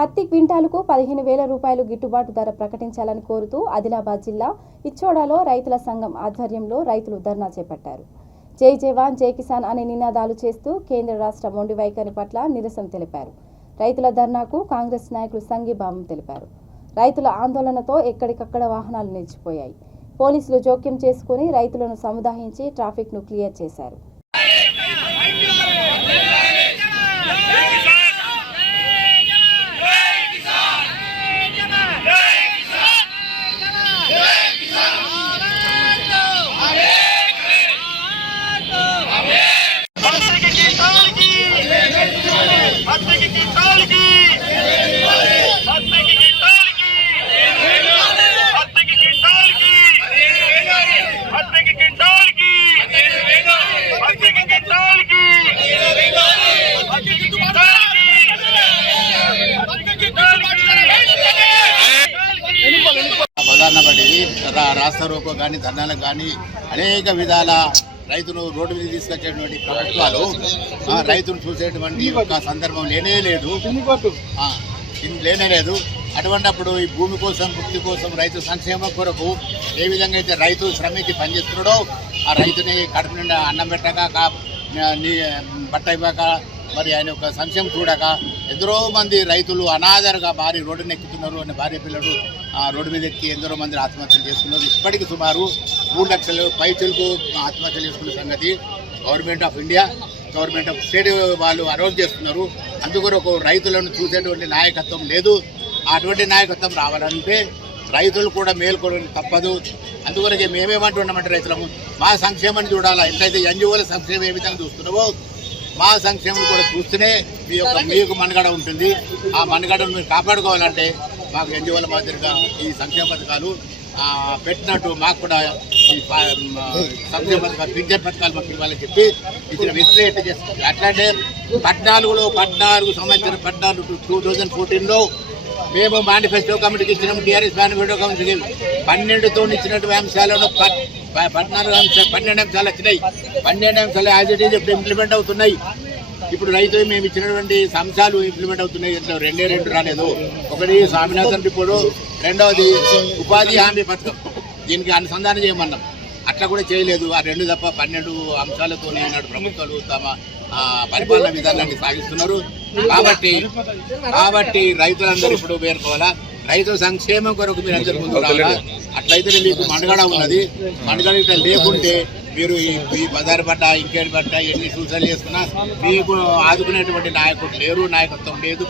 పత్తి క్వింటాలుకు 15,000 రూపాయలు గిట్టుబాటు ధర ప్రకటించాలని కోరుతూ ఆదిలాబాద్ జిల్లా ఇచ్చోడలో రైతుల సంఘం ఆధ్వర్యంలో రైతులు ధర్నా చేపట్టారు. జై జవాన్ జై కిసాన్ అనే నినాదాలు చేస్తూ కేంద్ర రాష్ట్ర మొండి వైఖరి పట్ల నిరసన తెలిపారు. రైతుల ధర్నాకు కాంగ్రెస్ నాయకులు సంఘీభావం తెలిపారు. రైతుల ఆందోళనతో ఎక్కడికక్కడ వాహనాలు నిలిచిపోయాయి. పోలీసులు జోక్యం చేసుకుని రైతులను సముదాయించి ట్రాఫిక్ను క్లియర్ చేశారు. రాష్ట్ర రోకో కానీ ధర్నాలకు కానీ అనేక విధాల రైతులు రోడ్డు మీద తీసుకొచ్చేటువంటి ప్రభుత్వాలు రైతును చూసేటువంటి ఒక సందర్భం లేనే లేదు. అటువంటిప్పుడు ఈ భూమి కోసం ముక్తి కోసం రైతు సంక్షేమం కొరకు ఏ విధంగా అయితే రైతు శ్రమించి పనిచేస్తున్నాడో ఆ రైతుని కడుపు నిండా అన్నం పెట్టక బట్ట ఇవ్వక మరి ఆయన ఒక సంక్షేమం చూడక ఎందరో మంది రైతులు అనాథరుగా భారీ రోడ్డును ఎక్కుతున్నారు అని భార్య పిల్లలు రోడ్డు మీద ఎక్కి ఎందరో మంది ఆత్మహత్యలు చేసుకున్నారు. ఇప్పటికి సుమారు 3 లక్షల పైచలకు ఆత్మహత్యలు చేసుకున్న సంగతి government of India, government of state వాళ్ళు అనౌన్స్ చేస్తున్నారు. అందుకొరకు రైతులను చూసేటువంటి నాయకత్వం లేదు. అటువంటి నాయకత్వం రావాలంటే రైతులు కూడా మేల్కొని తప్పదు. అందుకొరకే మేమేమంటున్నామంటే రైతులము మా సంక్షేమాన్ని చూడాలా. ఎంతైతే ఎన్జిఓల సంక్షేమం ఏ విధంగా చూస్తున్నావో మా సంక్షేమం కూడా చూస్తేనే మీకు మనుగడ ఉంటుంది. ఆ మనుగడను మీరు కాపాడుకోవాలంటే మాకు ఎన్జిఓల మాదిరిగా ఈ సంక్షేమ పథకాలు పెట్టినట్టు మాకు కూడా ఈ సంక్షేమ పథకాలు పింఛన్ పథకాలు మాకు ఇవ్వాలని చెప్పి ఇచ్చిన విశ్లేషణ చేస్తుంది. అట్లాంటే 14 సంవత్సరం 2014లో మేము మేనిఫెస్టో కమిటీకి ఇచ్చినాం. టీఆర్ఎస్ మేనిఫెస్టో కమిటీకి 12తో ఇచ్చినటువంటి అంశాలను 12 అంశాలు వచ్చినాయి. 12 అంశాలు యాజ్ ఇట్ ఈజ్ ఇప్పుడు ఇంప్లిమెంట్ అవుతున్నాయి. ఇప్పుడు రైతు మేము ఇచ్చినటువంటి అంశాలు ఇంప్లిమెంట్ అవుతున్నాయి. ఇంట్లో 2 రాలేదు. ఒకటి స్వామినాథన్ రిపోర్టు, రెండవది ఉపాధి హామీ పథకం. దీనికి అనుసంధానం చేయమన్నాం, అట్లా కూడా చేయలేదు. ఆ 2 తప్ప 12 అంశాలతో ఈనాడు ప్రభుత్వాలు తమ పరిపాలన విధానాన్ని సాగిస్తున్నారు. కాబట్టి రైతులందరూ ఇప్పుడు వేరుకోవాలా. రైతు సంక్షేమం కొరకు మీరు అందరూ ముందు రావాలా. అట్లయితే మీకు మనుగడ ఉన్నది. మనుగడ లేకుంటే మీరు ఈ బజారు పడ్డ ఇంకేటి పడ్డ ఎన్ని సూచనలు చేసుకున్నా మీకు ఆదుకునేటువంటి నాయకుడు లేరు, నాయకత్వం లేదు.